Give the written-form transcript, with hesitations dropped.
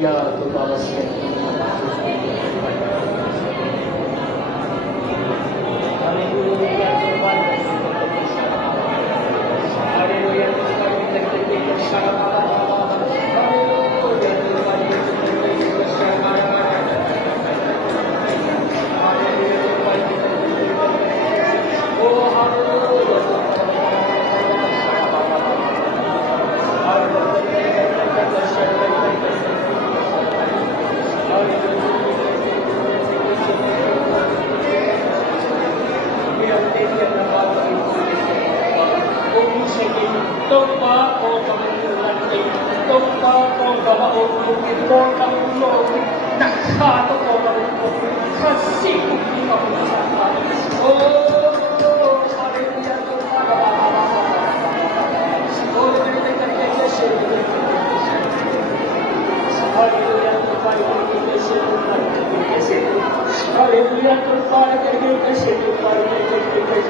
Ya Tuhan Haleluya Tuhan. Haleluya Tuhan kita bersama. Haleluya Tuhan kita bersama. Haleluya Tuhan kita. Oh haleluya Tuhan. Tumpa o pagkakulante, tumpa o pagkakulante, pagkakulante, nakato o pagkakulante, kasi kung pagkakulante. Oh, haleluya, tumpa. Oh, haleluya, tumpa, haleluya, tumpa,